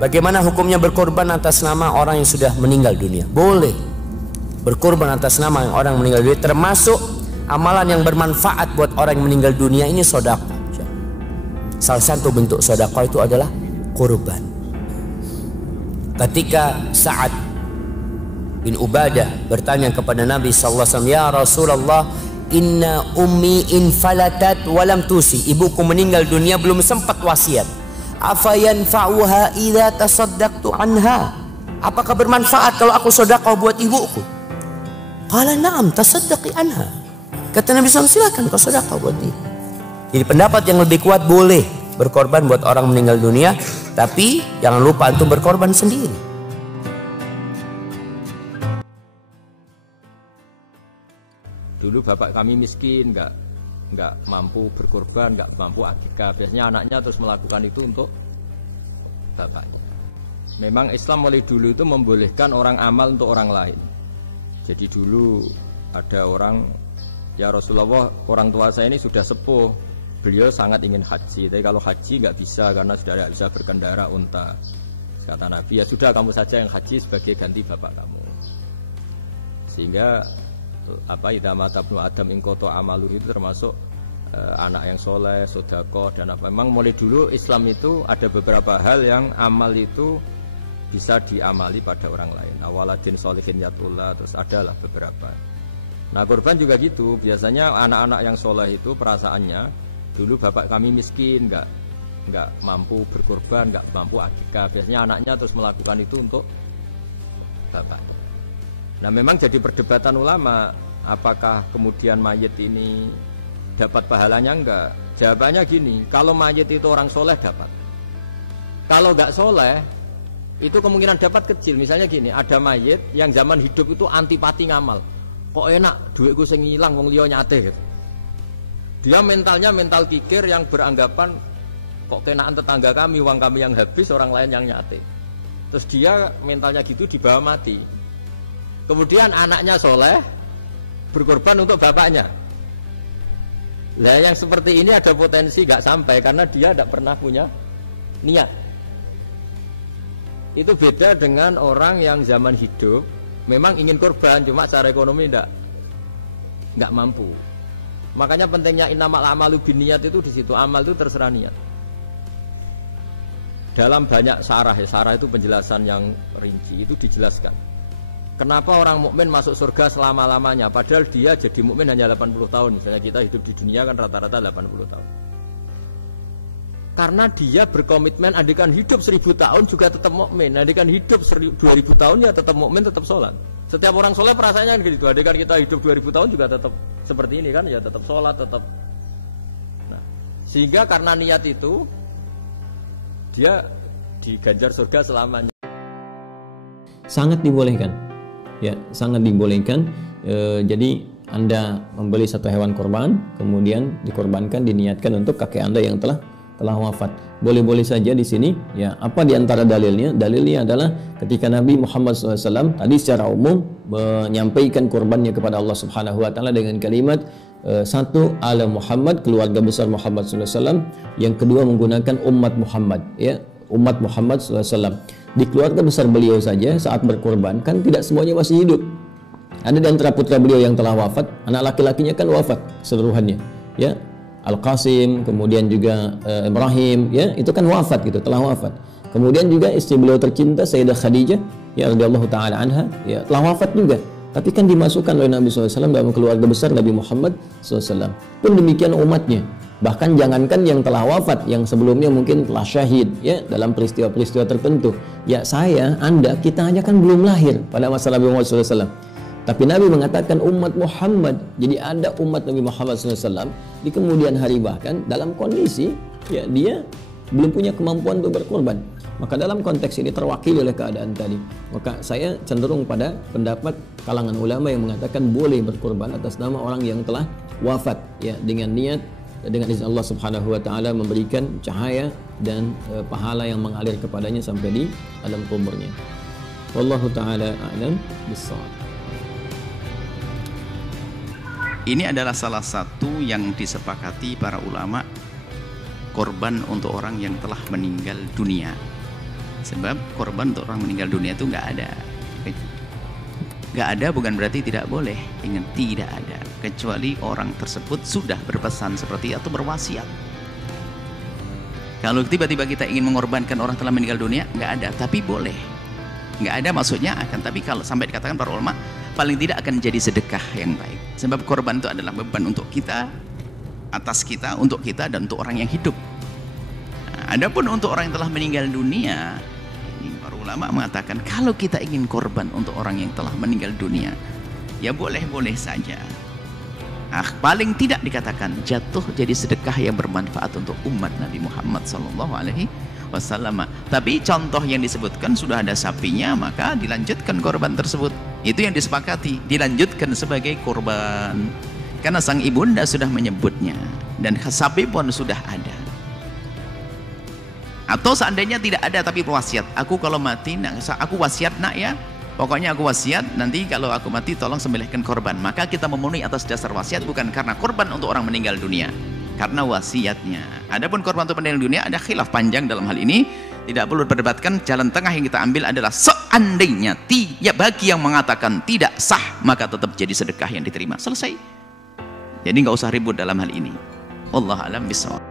Bagaimana hukumnya berkorban atas nama orang yang sudah meninggal dunia? Boleh berkorban atas nama orang yang meninggal dunia, termasuk amalan yang bermanfaat buat orang yang meninggal dunia ini sedekah. Salah satu bentuk sedekah itu adalah korban. Ketika Sa'ad bin Ubadah bertanya kepada Nabi sallallahu alaihi wasallam, "Ya Rasulullah, inna ummi infalatat walam tusi." Ibuku meninggal dunia belum sempat wasiat. Afa yanfa'uha idza tasaddaqtu anha? Apakah bermanfaat kalau aku sedekah buat ibuku? Qala na'am tasaddaqi anha. Kata Nabi SAW, silakan kau sedekah buat dia. Jadi pendapat yang lebih kuat, boleh berkorban buat orang meninggal dunia, tapi jangan lupa antum berkorban sendiri. Dulu bapak kami miskin, nggak mampu berkorban, nggak mampu akikah. Biasanya anaknya terus melakukan itu untuk bapaknya. Memang Islam mulai dulu itu membolehkan orang amal untuk orang lain. Jadi dulu ada orang, ya Rasulullah, orang tua saya ini sudah sepuh, beliau sangat ingin haji, tapi kalau haji nggak bisa karena sudah tidak bisa berkendara unta. Kata Nabi, ya sudah kamu saja yang haji sebagai ganti bapak kamu. Sehingga idza mata ibnu adam ingkoto amalu itu termasuk anak yang soleh, sedekah dan apa. Memang mulai dulu Islam itu ada beberapa hal yang amal itu bisa diamali pada orang lain. Awaladin sholihin yatullah, terus adalah beberapa. Nah korban juga gitu. Biasanya anak-anak yang soleh itu perasaannya, dulu bapak kami miskin, nggak mampu berkorban, nggak mampu akikah. Biasanya anaknya terus melakukan itu untuk bapaknya. Nah memang jadi perdebatan ulama, apakah kemudian mayit ini dapat pahalanya enggak? Jawabannya gini, kalau mayit itu orang soleh dapat. Kalau nggak soleh, itu kemungkinan dapat kecil. Misalnya gini, ada mayit yang zaman hidup itu antipati ngamal. Kok enak, duitku sing ilang wong liya nyate gitu. Dia mentalnya mental pikir yang beranggapan kok kenaan tetangga kami, uang kami yang habis, orang lain yang nyate. Terus dia mentalnya gitu dibawa mati. Kemudian anaknya soleh berkorban untuk bapaknya. Nah yang seperti ini ada potensi gak sampai karena dia tidak pernah punya niat. Itu beda dengan orang yang zaman hidup memang ingin korban, cuma secara ekonomi nggak mampu. Makanya pentingnya innamal a'malu binniyat itu di situ. Amal itu terserah niat. Dalam banyak syarah, syarah itu penjelasan yang rinci, itu dijelaskan kenapa orang mukmin masuk surga selama-lamanya, padahal dia jadi mukmin hanya 80 tahun. Misalnya kita hidup di dunia kan rata-rata 80 tahun. Karena dia berkomitmen andikan hidup 1000 tahun juga tetap mukmin, andikan hidup 2000 tahun ya tetap mukmin, tetap sholat. Setiap orang sholat perasaannya kan gitu. Andikan kita hidup 2000 tahun juga tetap seperti ini kan, ya tetap sholat, tetap. Nah, sehingga karena niat itu dia diganjar surga selamanya. Sangat dibolehkan, ya sangat dibolehkan. Jadi Anda membeli satu hewan korban, kemudian dikorbankan, diniatkan untuk kakek Anda yang telah wafat. Boleh-boleh saja di sini. Ya, apa di antara dalilnya? Dalilnya adalah ketika Nabi Muhammad SAW tadi secara umum menyampaikan korbannya kepada Allah Subhanahu Wa Taala dengan kalimat satu, ala Muhammad, keluarga besar Muhammad SAW. Yang kedua menggunakan umat Muhammad, ya umat Muhammad SAW. Di keluarga besar beliau saja saat berkorban kan tidak semuanya masih hidup. Ada di antara putra beliau yang telah wafat, anak laki-lakinya kan wafat seluruhannya, ya. Al-Qasim, kemudian juga Ibrahim, ya itu kan wafat gitu, telah wafat. Kemudian juga istri beliau tercinta Sayyidah Khadijah, ya radhiyallahu taala anha, ya telah wafat juga. Tapi kan dimasukkan oleh Nabi SAW dalam keluarga besar Nabi Muhammad SAW. Pun demikian umatnya. Bahkan jangankan yang telah wafat, yang sebelumnya mungkin telah syahid, ya dalam peristiwa-peristiwa tertentu. Ya saya, Anda, kita aja kan belum lahir pada masa Nabi Muhammad SAW. Tapi Nabi mengatakan umat Muhammad. Jadi ada umat Nabi Muhammad SAW di kemudian hari, bahkan dalam kondisi ya dia belum punya kemampuan untuk berkorban. Maka dalam konteks ini terwakili oleh keadaan tadi. Maka saya cenderung pada pendapat kalangan ulama yang mengatakan boleh berkorban atas nama orang yang telah wafat, ya dengan niat, dengan izin Allah Subhanahu Wa Taala memberikan cahaya dan pahala yang mengalir kepadanya sampai di alam kuburnya. Wallahu taala a'lam bissawab. Ini adalah salah satu yang disepakati para ulama, korban untuk orang yang telah meninggal dunia. Sebab korban untuk orang meninggal dunia itu nggak ada. Nggak ada bukan berarti tidak boleh. Ingat, tidak ada. Kecuali orang tersebut sudah berpesan seperti atau berwasiat. Kalau tiba-tiba kita ingin mengorbankan orang telah meninggal dunia, nggak ada, tapi boleh. Nggak ada maksudnya akan, tapi kalau sampai dikatakan para ulama, paling tidak akan jadi sedekah yang baik. Sebab korban itu adalah beban untuk kita, atas kita, untuk kita, dan untuk orang yang hidup. Nah, adapun untuk orang yang telah meninggal dunia, ini para ulama mengatakan kalau kita ingin korban untuk orang yang telah meninggal dunia, ya boleh-boleh saja. Nah, paling tidak dikatakan jatuh jadi sedekah yang bermanfaat untuk umat Nabi Muhammad SAW. Tapi contoh yang disebutkan sudah ada sapinya, maka dilanjutkan korban tersebut. Itu yang disepakati, dilanjutkan sebagai korban. Karena sang ibunda sudah menyebutnya dan sapi pun sudah ada. Atau seandainya tidak ada tapi wasiat, aku kalau mati, aku wasiat nak ya, pokoknya aku wasiat nanti kalau aku mati tolong sembelihkan korban. Maka kita memenuhi atas dasar wasiat, bukan karena korban untuk orang meninggal dunia, karena wasiatnya. Adapun korban untuk meninggal dunia ada khilaf panjang dalam hal ini, tidak perlu diperdebatkan. Jalan tengah yang kita ambil adalah seandainya ya bagi yang mengatakan tidak sah, maka tetap jadi sedekah yang diterima. Selesai. Jadi nggak usah ribut dalam hal ini. Wallahu a'lam bishawab.